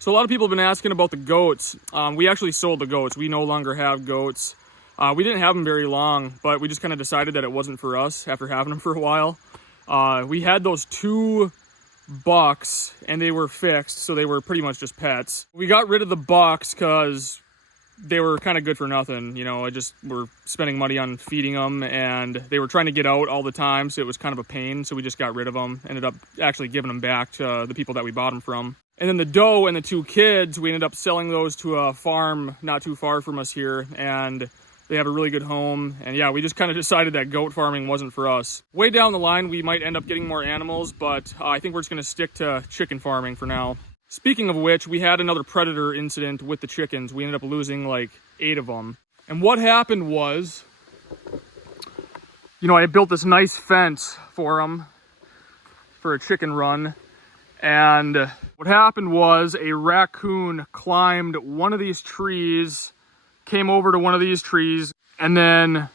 So a lot of people have been asking about the goats. We actually sold the goats. We no longer have goats. We didn't have them very long, but we just kind of decided that it wasn't for us after having them for a while. We had those 2 bucks and they were fixed, so they were pretty much just pets. We got rid of the bucks because they were kind of good for nothing. You know, we're spending money on feeding them, and they were trying to get out all the time, so it was kind of a pain. So we just got rid of them, ended up actually giving them back to the people that we bought them from. And then the doe and the 2 kids, we ended up selling those to a farm not too far from us here, and they have a really good home. And yeah, we just kind of decided that goat farming wasn't for us. Way down the line, we might end up getting more animals, but I think we're just gonna stick to chicken farming for now. Speaking of which, we had another predator incident with the chickens. We ended up losing like 8 of them. And what happened was, you know, I built this nice fence for them for a chicken run. And what happened was a raccoon climbed one of these trees, came over to one of these trees, and then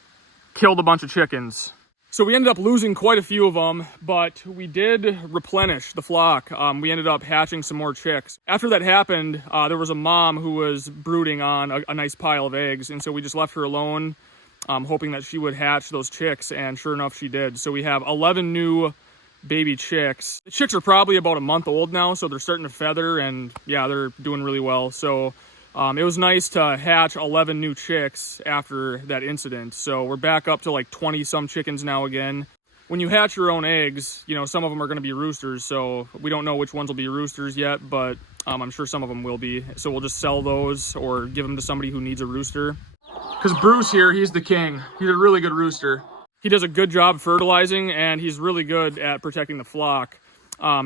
killed a bunch of chickens. So we ended up losing quite a few of them, but we did replenish the flock. We ended up hatching some more chicks. After that happened, there was a mom who was brooding on a nice pile of eggs, and so we just left her alone, hoping that she would hatch those chicks, and sure enough, she did. So we have 11 new baby chicks. The chicks are probably about a month old now, so they're starting to feather, and yeah, they're doing really well. So it was nice to hatch 11 new chicks after that incident. So we're back up to like 20 some chickens now again. When you hatch your own eggs, you know, some of them are going to be roosters. So we don't know which ones will be roosters yet, but I'm sure some of them will be. So we'll just sell those or give them to somebody who needs a rooster. Because Bruce here, he's the king. He's a really good rooster. He does a good job fertilizing, and he's really good at protecting the flock.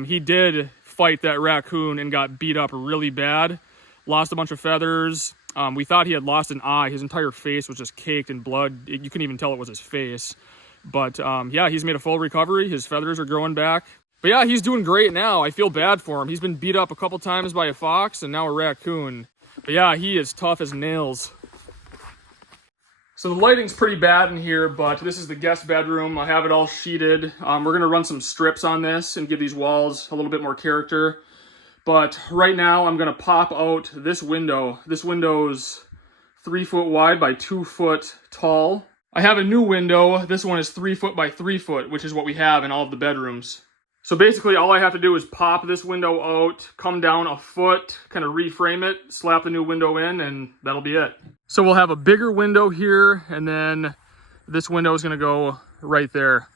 He did fight that raccoon and got beat up really bad. Lost a bunch of feathers. We thought he had lost an eye. His entire face was just caked in blood. You couldn't even tell it was his face. But yeah, he's made a full recovery. His feathers are growing back. But yeah, he's doing great now. I feel bad for him. He's been beat up a couple times by a fox and now a raccoon. But yeah, he is tough as nails. So the lighting's pretty bad in here, but this is the guest bedroom. I have it all sheeted. We're gonna run some strips on this and give these walls a little bit more character. But right now I'm gonna pop out this window. This window's 3 foot wide by 2 foot tall. I have a new window. This one is 3 foot by 3 foot, which is what we have in all of the bedrooms. So basically all I have to do is pop this window out, come down a foot, kind of reframe it, slap the new window in, and that'll be it. So we'll have a bigger window here, and then this window is gonna go right there.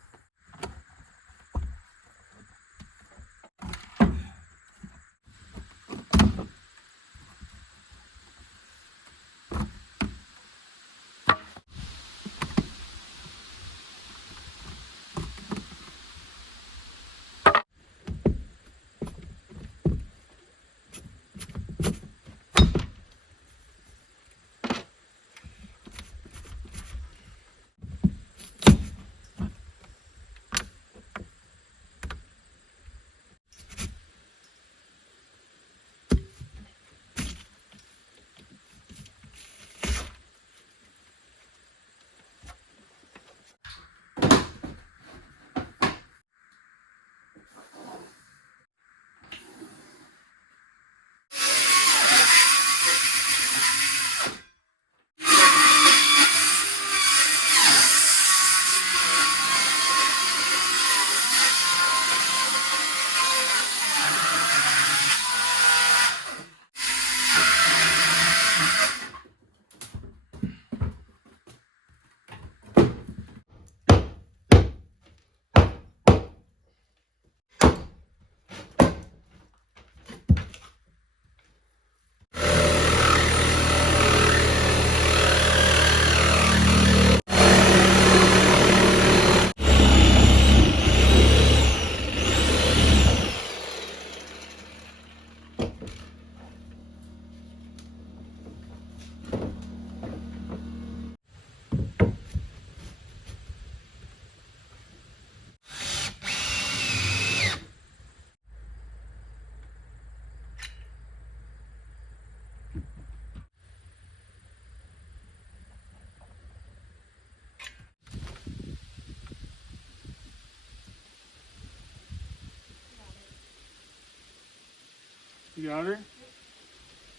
You got her?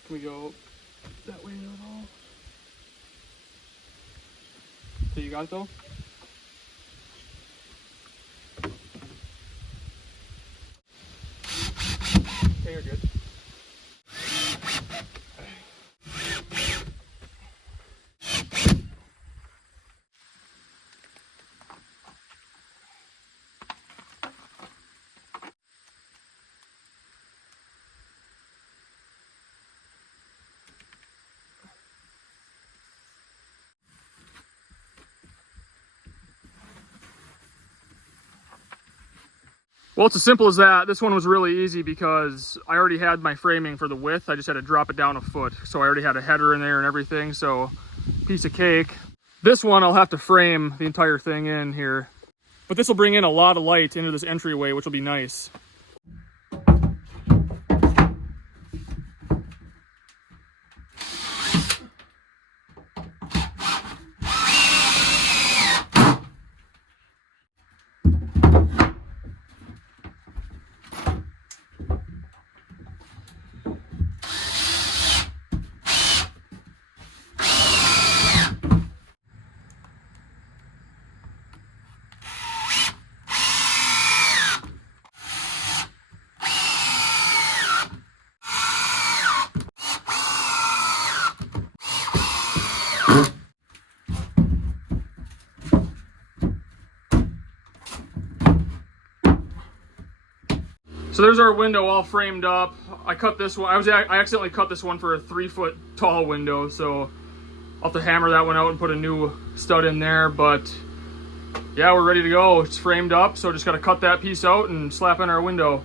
Can we go that way at all? So you got it though? Okay, you're good. Well, it's as simple as that. This one was really easy because I already had my framing for the width. I just had to drop it down a foot. So I already had a header in there and everything, so piece of cake. This one I'll have to frame the entire thing in here. But this will bring in a lot of light into this entryway, which will be nice. So there's our window all framed up. I cut this one. I accidentally cut this one for a 3-foot tall window, so I'll have to hammer that one out and put a new stud in there. But yeah, we're ready to go. It's framed up, so just got to cut that piece out and slap in our window.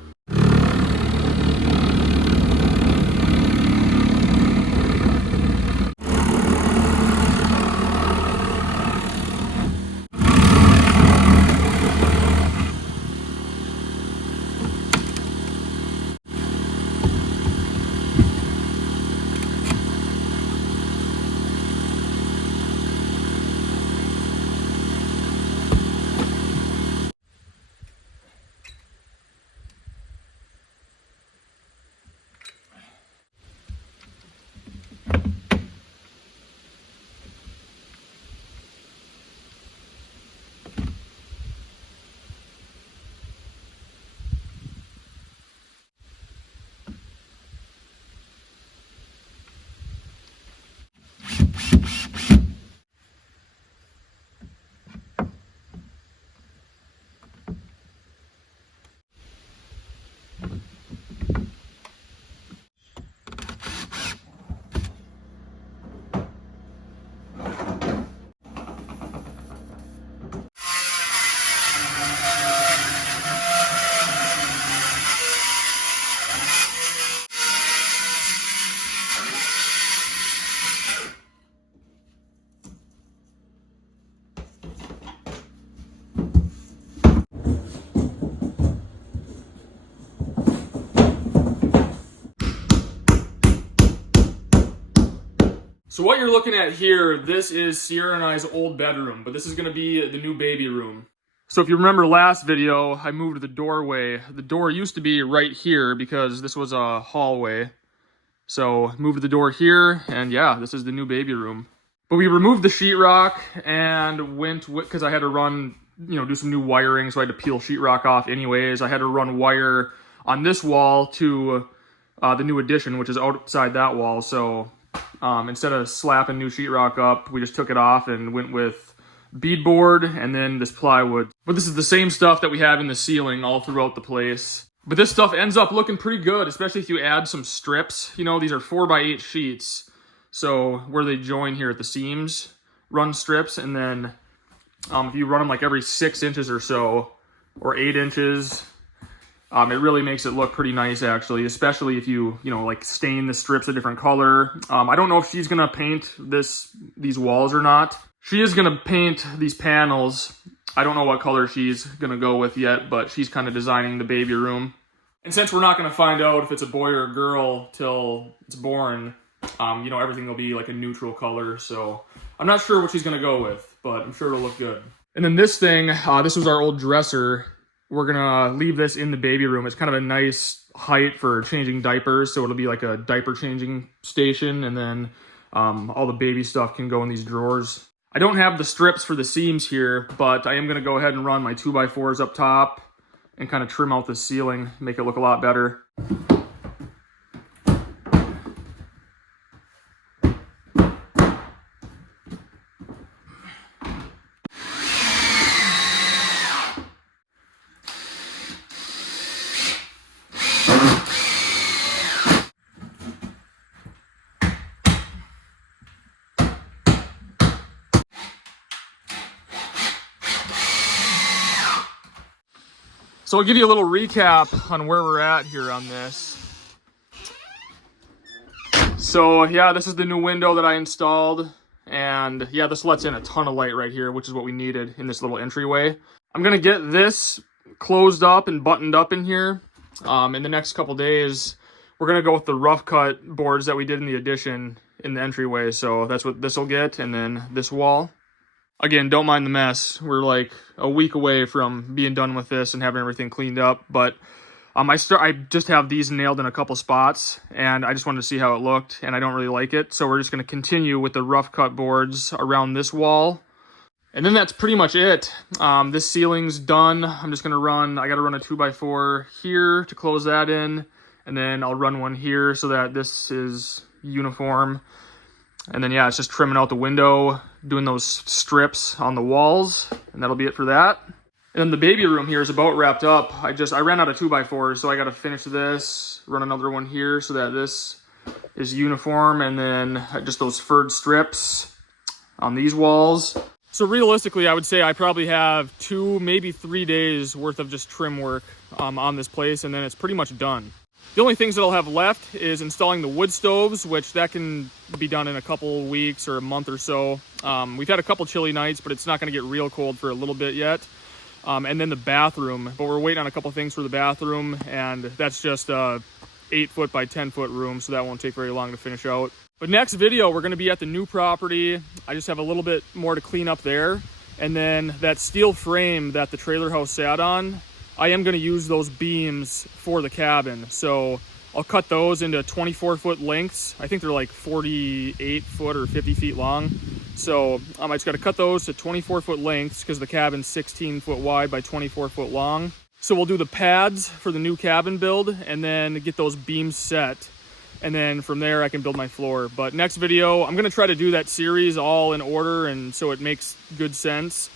So what you're looking at here, this is Sierra and I's old bedroom, but this is gonna be the new baby room. So if you remember last video, I moved the doorway. The door used to be right here because this was a hallway. So moved the door here, and yeah, this is the new baby room. But we removed the sheetrock and went, because I had to run, do some new wiring, so I had to peel sheetrock off anyways. I had to run wire on this wall to the new addition, which is outside that wall. So instead of slapping new sheetrock up, we just took it off and went with beadboard and then this plywood. But this is the same stuff that we have in the ceiling all throughout the place. But this stuff ends up looking pretty good, especially if you add some strips. These are 4x8 sheets. So where they join here at the seams, run strips, and then if you run them like every 6 inches or so, or 8 inches, it really makes it look pretty nice, actually, especially if you, like stain the strips a different color. I don't know if she's gonna paint these walls or not. She is gonna paint these panels. I don't know what color she's gonna go with yet, but she's kind of designing the baby room. And since we're not gonna find out if it's a boy or a girl till it's born, everything will be like a neutral color. So I'm not sure what she's gonna go with, but I'm sure it'll look good. And then this thing, this was our old dresser. we're gonna leave this in the baby room. It's kind of a nice height for changing diapers, so it'll be like a diaper changing station, and then all the baby stuff can go in these drawers. I don't have the strips for the seams here, but I am gonna go ahead and run my 2x4s up top and kind of trim out the ceiling, make it look a lot better. So I'll give you a little recap on where we're at here on this. So yeah, this is the new window that I installed. And yeah, this lets in a ton of light right here, which is what we needed in this little entryway. I'm gonna get this closed up and buttoned up in here. In the next couple days, we're gonna go with the rough cut boards that we did in the addition in the entryway. So that's what this will get, and then this wall. Again, don't mind the mess. We're like a week away from being done with this and having everything cleaned up. But I just have these nailed in a couple spots, and I just wanted to see how it looked, and I don't really like it. So we're just going to continue with the rough cut boards around this wall. And then that's pretty much it. This ceiling's done. I'm just going to I got to run a 2x4 here to close that in. And then I'll run one here so that this is uniform. And then, yeah, it's just trimming out the window, doing those strips on the walls, and that'll be it for that. And then the baby room here is about wrapped up. I ran out of 2x4s, so I got to finish this, run another one here so that this is uniform, and then just those furred strips on these walls. So realistically, I would say I probably have 2, maybe 3 days worth of just trim work on this place, and then it's pretty much done. The only things that I'll have left is installing the wood stoves, which that can be done in a couple weeks or a month or so. We've had a couple chilly nights, but it's not going to get real cold for a little bit yet. And then the bathroom, but we're waiting on a couple things for the bathroom, and that's just a 8-foot by 10-foot room, so that won't take very long to finish out. But next video, we're going to be at the new property. I just have a little bit more to clean up there. And then that steel frame that the trailer house sat on, I am going to use those beams for the cabin. So I'll cut those into 24-foot lengths. I think they're like 48 foot or 50 feet long. So I just got to cut those to 24-foot lengths because the cabin's 16 foot wide by 24 foot long. So we'll do the pads for the new cabin build and then get those beams set. And then from there I can build my floor. But next video, I'm going to try to do that series all in order, and so it makes good sense.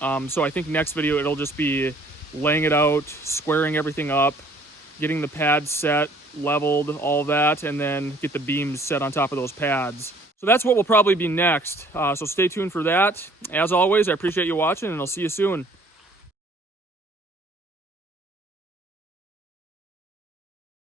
So I think next video it'll just be laying it out, squaring everything up, getting the pads set, leveled, all that, and then get the beams set on top of those pads. So that's what will probably be next. So stay tuned for that. As always, I appreciate you watching, and I'll see you soon.